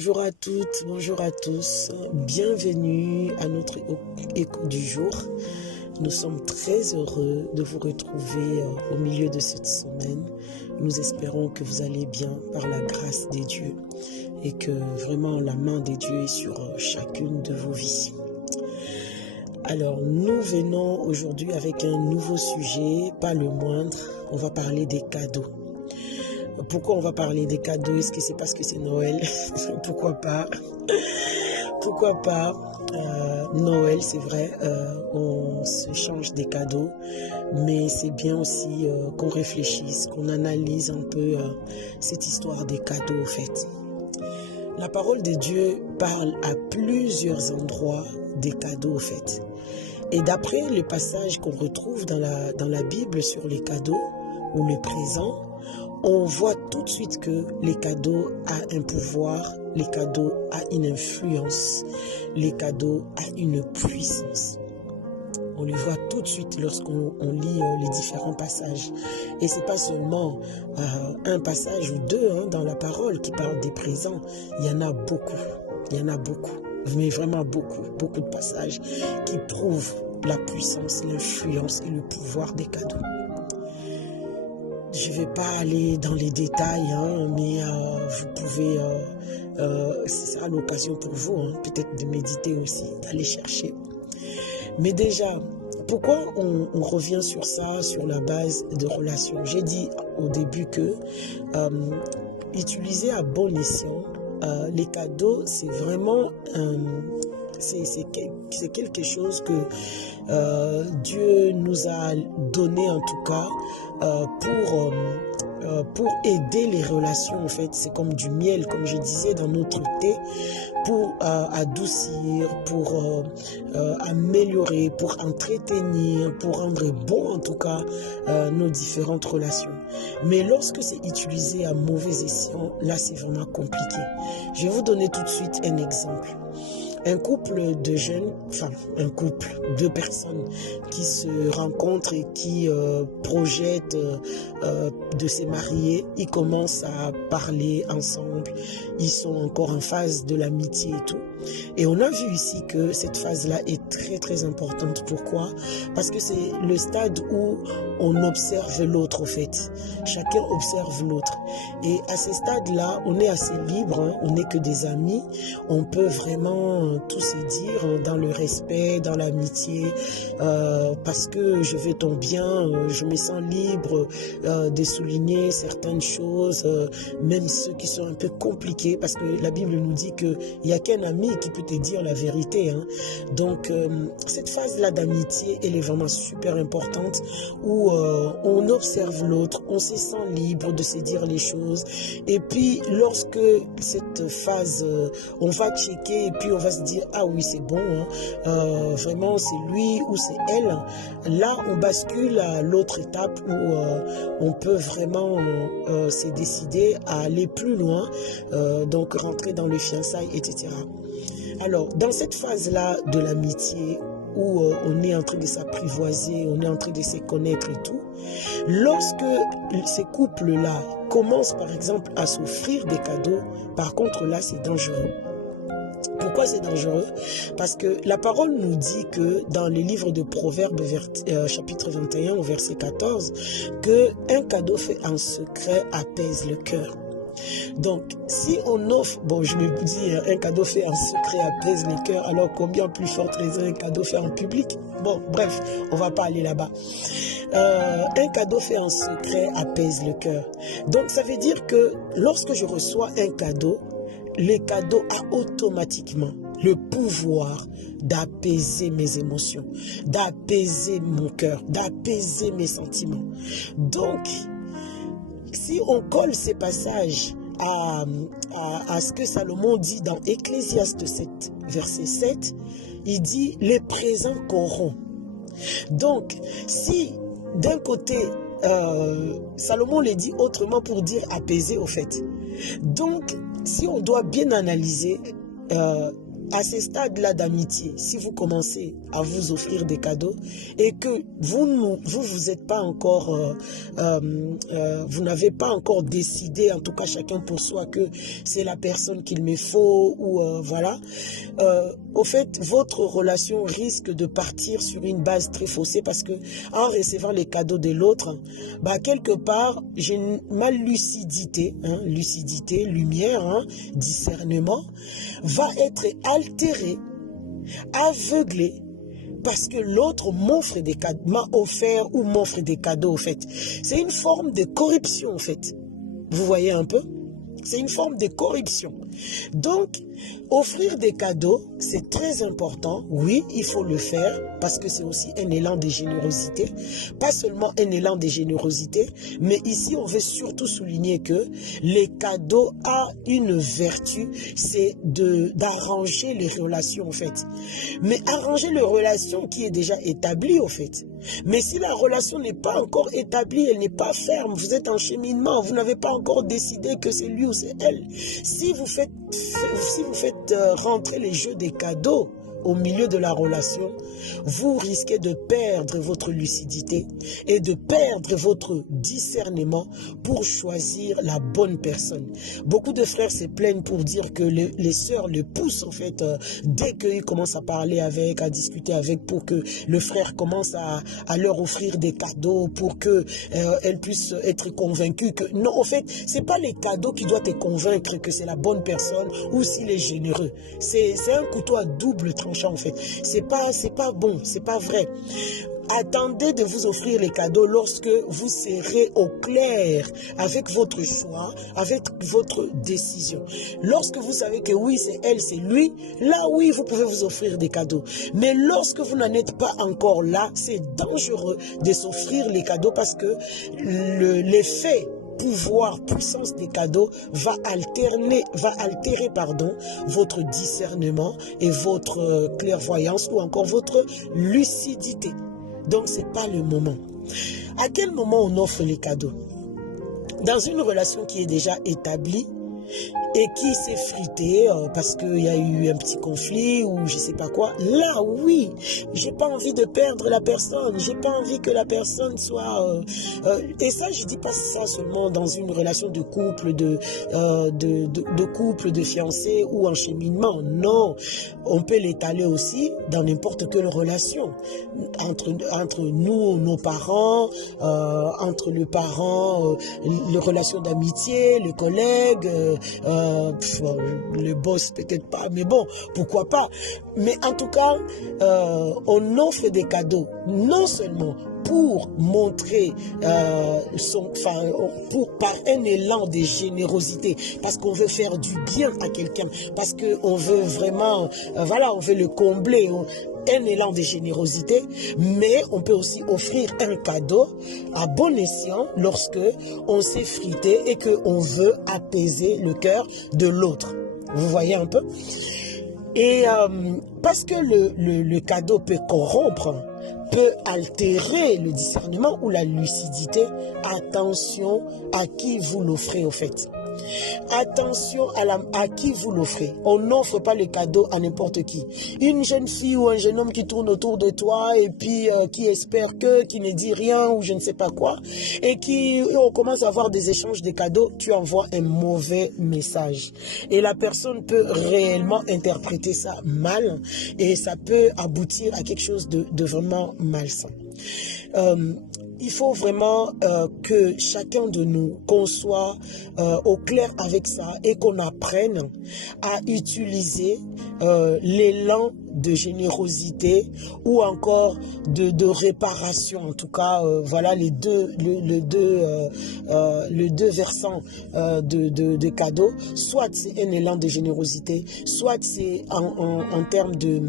Bonjour à toutes, bonjour à tous, bienvenue à notre écho du jour. Nous sommes très heureux de vous retrouver au milieu de cette semaine. Nous espérons que vous allez bien par la grâce des dieux et que vraiment la main des dieux est sur chacune de vos vies. Alors nous venons aujourd'hui avec un nouveau sujet, pas le moindre, on va parler des cadeaux. Pourquoi on va parler des cadeaux? Est-ce que c'est parce que c'est Noël? Pourquoi pas? Pourquoi pas? Noël, c'est vrai, on se change des cadeaux, mais c'est bien aussi qu'on réfléchisse, qu'on analyse un peu cette histoire des cadeaux, au fait. La parole de Dieu parle à plusieurs endroits des cadeaux, au fait. Et d'après le passage qu'on retrouve dans la Bible sur les cadeaux ou le présent, on voit tout de suite que les cadeaux ont un pouvoir, les cadeaux ont une influence, les cadeaux ont une puissance. On le voit tout de suite lorsqu'on lit les différents passages. Et ce n'est pas seulement un passage ou deux dans la parole qui parle des présents. Il y en a beaucoup. Il y en a beaucoup. Mais vraiment beaucoup. Beaucoup de passages qui prouvent la puissance, l'influence et le pouvoir des cadeaux. Je ne vais pas aller dans les détails, mais vous pouvez, ce sera l'occasion pour vous, peut-être de méditer aussi, d'aller chercher. Mais déjà, pourquoi on revient sur ça, sur la base de relations? J'ai dit au début que utiliser à bon escient, les cadeaux, c'est vraiment c'est quelque chose que Dieu nous a donné en tout cas pour aider les relations. En fait, c'est comme du miel, comme je disais dans notre thé, pour adoucir, pour améliorer, pour entretenir, pour rendre bon en tout cas nos différentes relations. Mais lorsque c'est utilisé à mauvais escient, là c'est vraiment compliqué. Je vais vous donner tout de suite un exemple. Un couple de jeunes, deux personnes qui se rencontrent et qui projettent de se marier, ils commencent à parler ensemble, ils sont encore en phase de l'amitié et tout. Et on a vu ici que cette phase-là est très très importante. Pourquoi? Parce que c'est le stade où on observe l'autre, en fait. Chacun observe l'autre. Et à ce stade-là, on est assez libre, on n'est que des amis. On peut vraiment tout se dire dans le respect, dans l'amitié, parce que je veux ton bien, je me sens libre de souligner certaines choses, même ceux qui sont un peu compliqués, parce que la Bible nous dit qu'il n'y a qu'un ami qui peut te dire la vérité. Donc, cette phase-là d'amitié, elle est vraiment super importante, où on observe l'autre, on se sent libre de se dire les choses. Et puis, lorsque cette phase, on va checker et puis on va se dire, ah oui, c'est bon, vraiment, c'est lui ou c'est elle. Là, on bascule à l'autre étape où on peut vraiment se décider à aller plus loin, donc rentrer dans le fiançailles, etc. Alors, dans cette phase-là de l'amitié, où on est en train de s'apprivoiser, on est en train de se connaître et tout, lorsque ces couples-là commencent par exemple à s'offrir des cadeaux, par contre là c'est dangereux. Pourquoi c'est dangereux? Parce que la parole nous dit que dans le livre de Proverbes, chapitre 21, au verset 14, qu'un cadeau fait en secret apaise le cœur. Donc, si on offre, bon, je me dis, un cadeau fait en secret apaise les cœurs, alors combien plus forte raison un cadeau fait en public? Bon, bref, on va pas aller là-bas. Un cadeau fait en secret apaise le cœur. Donc, ça veut dire que lorsque je reçois un cadeau, le cadeau a automatiquement le pouvoir d'apaiser mes émotions, d'apaiser mon cœur, d'apaiser mes sentiments. Donc, si on colle ces passages à ce que Salomon dit dans Ecclésiaste 7, verset 7, il dit « les présents corrompent ». Donc, si d'un côté, Salomon le dit autrement pour dire apaiser au fait. Donc, si on doit bien analyser, à ces stades-là d'amitié, si vous commencez à vous offrir des cadeaux et que vous êtes pas encore, vous n'avez pas encore décidé, en tout cas chacun pour soi, que c'est la personne qu'il me faut ou voilà, au fait, votre relation risque de partir sur une base très faussée parce que en recevant les cadeaux de l'autre, bah quelque part, ma lucidité, lucidité, lumière, discernement, va être altéré, aveuglé, parce que l'autre m'offre des cadeaux, m'a offert ou m'offre des cadeaux, en fait. C'est une forme de corruption, en fait. Vous voyez un peu? C'est une forme de corruption. Donc, offrir des cadeaux, c'est très important. Oui, il faut le faire parce que c'est aussi un élan de générosité. Pas seulement un élan de générosité, mais ici, on veut surtout souligner que les cadeaux ont une vertu, c'est d'arranger les relations, en fait. Mais arranger les relations qui est déjà établie, en fait. Mais si la relation n'est pas encore établie, elle n'est pas ferme, vous êtes en cheminement, vous n'avez pas encore décidé que c'est lui ou c'est elle. Si vous faites rentrer les jeux des cadeaux au milieu de la relation, vous risquez de perdre votre lucidité et de perdre votre discernement pour choisir la bonne personne. Beaucoup de frères se plaignent pour dire que les sœurs le poussent en fait dès qu'ils commencent à parler avec, à discuter avec, pour que le frère commence à leur offrir des cadeaux pour que elles puissent être convaincues que non, en fait, c'est pas les cadeaux qui doivent te convaincre que c'est la bonne personne ou s'il est généreux. C'est un couteau à double tranchant en fait. C'est pas bon, c'est pas vrai. Attendez de vous offrir les cadeaux lorsque vous serez au clair avec votre choix, avec votre décision. Lorsque vous savez que oui, c'est elle, c'est lui, là oui, vous pouvez vous offrir des cadeaux. Mais lorsque vous n'en êtes pas encore là, c'est dangereux de s'offrir les cadeaux parce que l'effet pouvoir, puissance des cadeaux va altérer votre discernement et votre clairvoyance ou encore votre lucidité. Donc, ce n'est pas le moment. À quel moment on offre les cadeaux? Dans une relation qui est déjà établie et qui s'est fritée parce qu'il y a eu un petit conflit ou je sais pas quoi, là oui, j'ai pas envie de perdre la personne, j'ai pas envie que la personne soit et ça je dis pas ça seulement dans une relation de couple, de couple, de fiancé ou en cheminement, non, on peut l'étaler aussi dans n'importe quelle relation, entre nous, nos parents, entre le parent, les relations d'amitié, les collègues, le boss peut-être pas, mais bon, pourquoi pas. Mais en tout cas, on offre des cadeaux, non seulement pour montrer par un élan de générosité, parce qu'on veut faire du bien à quelqu'un, parce qu'on veut vraiment, voilà, on veut le combler, un élan de générosité, mais on peut aussi offrir un cadeau à bon escient lorsque on s'est frité et qu'on veut apaiser le cœur de l'autre. Vous voyez un peu? Et parce que le cadeau peut corrompre, peut altérer le discernement ou la lucidité, attention à qui vous l'offrez au fait. Attention à qui vous l'offrez. On n'offre pas le cadeau à n'importe qui. Une jeune fille ou un jeune homme qui tourne autour de toi et puis qui espère qui ne dit rien ou je ne sais pas quoi, et on commence à avoir des échanges de cadeaux, tu envoies un mauvais message. Et la personne peut réellement interpréter ça mal et ça peut aboutir à quelque chose de vraiment malsain. Il faut vraiment que chacun de nous, qu'on soit au clair avec ça et qu'on apprenne à utiliser l'élan de générosité ou encore de réparation. En tout cas, voilà les deux versants de cadeaux. Soit c'est un élan de générosité, soit c'est en termes de...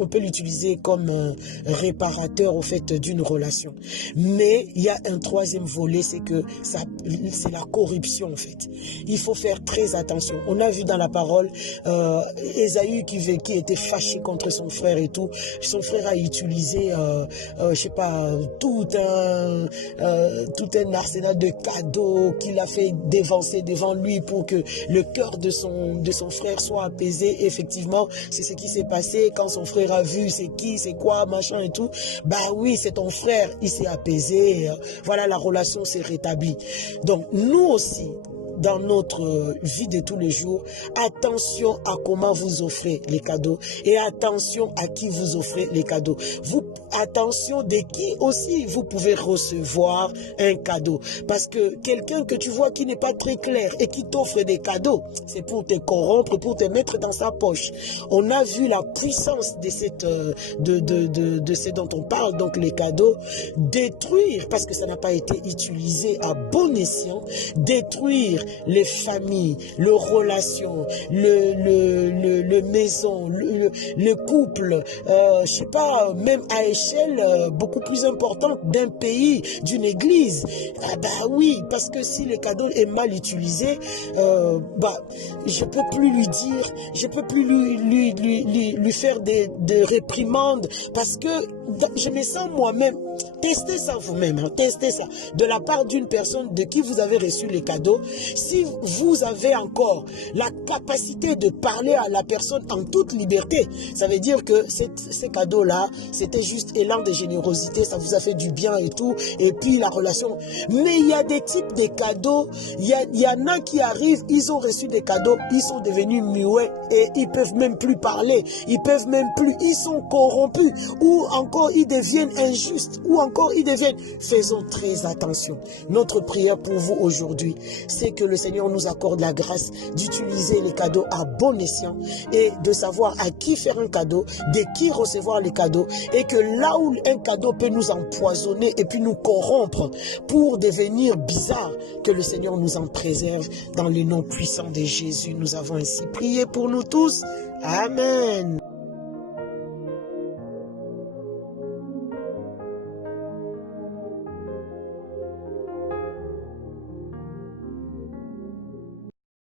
On peut l'utiliser comme réparateur au fait d'une relation. Mais il y a un troisième volet, c'est que c'est la corruption en fait. Il faut faire très attention. On a vu dans la parole Ésaü qui était fâché contre contre son frère et tout. Son frère a utilisé, je sais pas, tout un arsenal de cadeaux qu'il a fait dévancer devant lui pour que le cœur de son frère soit apaisé. Effectivement, c'est ce qui s'est passé quand son frère a vu c'est qui, c'est quoi, machin et tout. Bah oui, c'est ton frère, il s'est apaisé. Voilà, la relation s'est rétablie. Donc, nous aussi, dans notre vie de tous les jours, attention à comment vous offrez les cadeaux et attention à qui vous offrez les cadeaux. Attention de qui aussi vous pouvez recevoir un cadeau. Parce que quelqu'un que tu vois qui n'est pas très clair et qui t'offre des cadeaux, c'est pour te corrompre, pour te mettre dans sa poche. On a vu la puissance de ce dont on parle, donc les cadeaux, détruire, parce que ça n'a pas été utilisé à bon escient, détruire les familles, les relations, le maison, le couple, je sais pas, même à échelle beaucoup plus importante d'un pays, d'une église. Ah bah oui, parce que si le cadeau est mal utilisé, je peux plus lui dire, je peux plus lui faire des réprimandes, parce que je me sens moi-même. Testez ça vous-même, hein, testez ça. De la part d'une personne de qui vous avez reçu les cadeaux, si vous avez encore la capacité de parler à la personne en toute liberté, ça veut dire que ces cadeaux-là, c'était juste élan de générosité, ça vous a fait du bien et tout, et puis la relation. Mais il y a des types de cadeaux, il y en a qui arrivent, ils ont reçu des cadeaux, ils sont devenus muets et ils peuvent même plus parler, ils peuvent même plus, ils sont corrompus, ou encore ils deviennent injustes, ou encore ils deviennent. Faisons très attention. Notre prière pour vous aujourd'hui, c'est que le Seigneur nous accorde la grâce d'utiliser les cadeaux à bon escient et de savoir à qui faire un cadeau, de qui recevoir les cadeaux, et que là où un cadeau peut nous empoisonner et puis nous corrompre pour devenir bizarre, que le Seigneur nous en préserve dans le nom puissant de Jésus. Nous avons ainsi prié pour nous tous. Amen.